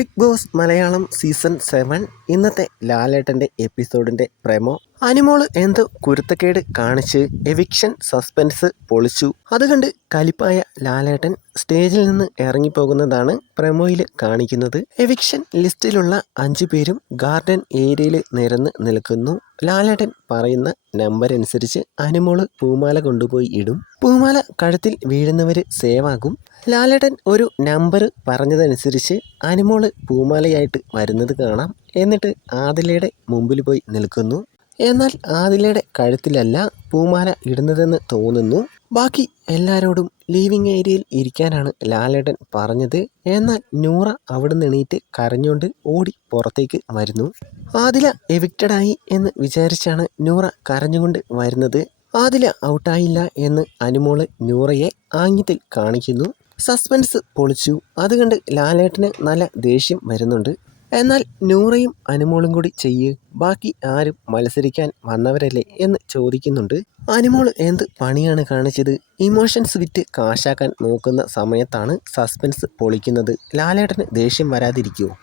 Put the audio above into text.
Big boss Malayalam season 7 ഇന്നത്തെ ലാലേട്ടൻ്റെ എപ്പിസോഡിൻ്റെ promo. Animol എന്തോ കുരുത്തക്കേട് കാണിച്ച് എവിക്ഷൻ സസ്പെൻസ് പൊളിച്ചു. അതുകണ്ട് കലിപ്പായ ലാലേട്ടൻ സ്റ്റേജിൽ നിന്ന് ഇറങ്ങിപ്പോകുന്നതാണ് പ്രമോയിൽ കാണിക്കുന്നത്. എവിക്ഷൻ ലിസ്റ്റിലുള്ള 5 പേരും ഗാർഡൻ ഏരിയയിൽ നിരന്ന് നിൽക്കുന്നു. ലാലേട്ടൻ പറയുന്ന നമ്പർ അനുസരിച്ച് അനിമോള് പൂമാല കൊണ്ടുപോയി ഇടും. പൂമാല കഴുത്തിൽ വീഴുന്നവർ സേവാകും. ലാലേട്ടൻ ഒരു നമ്പർ പറഞ്ഞതനുസരിച്ച് അനിമോള് പൂമാലയായിട്ട് വരുന്നത് കാണാം. എന്നിട്ട് ആദിലയുടെ മുമ്പിൽ പോയി നിൽക്കുന്നു. എന്നാൽ ആദിലയുടെ കഴുത്തിലല്ല പൂമാല ഇടുന്നതെന്ന് തോന്നുന്നു. ബാക്കി എല്ലാവരോടും ലീവിംഗ് ഏരിയയിൽ ഇരിക്കാനാണ് ലാലേട്ടൻ പറഞ്ഞത്. എന്നാൽ നൂറ അവിടുന്ന് എണീറ്റ് കരഞ്ഞുകൊണ്ട് ഓടി പുറത്തേക്ക് വരുന്നു. ആദില എവിക്റ്റഡായി എന്ന് വിചാരിച്ചാണ് നൂറ കരഞ്ഞുകൊണ്ട് വരുന്നത്. ആദില ഔട്ടായില്ല എന്ന് അനിമോള് നൂറയെ ആംഗ്യത്തിൽ കാണിക്കുന്നു. സസ്പെൻസ് പൊളിച്ചു. അതുകണ്ട് ലാലേട്ടന് നല്ല ദേഷ്യം വരുന്നുണ്ട്. എന്നാൽ നൂറയും അനിമോളും കൂടി ചെയ്യ്, ബാക്കി ആരും മത്സരിക്കാൻ വന്നവരല്ലേ എന്ന് ചോദിക്കുന്നുണ്ട്. അനിമോള് എന്ത് പണിയാണ് കാണിച്ചത്? ഇമോഷൻസ് വിറ്റ് കാശാക്കാൻ നോക്കുന്ന സമയത്താണ് സസ്പെൻസ് പൊളിക്കുന്നത്. ലാലേട്ടന് ദേഷ്യം വരാതിരിക്കുമോ?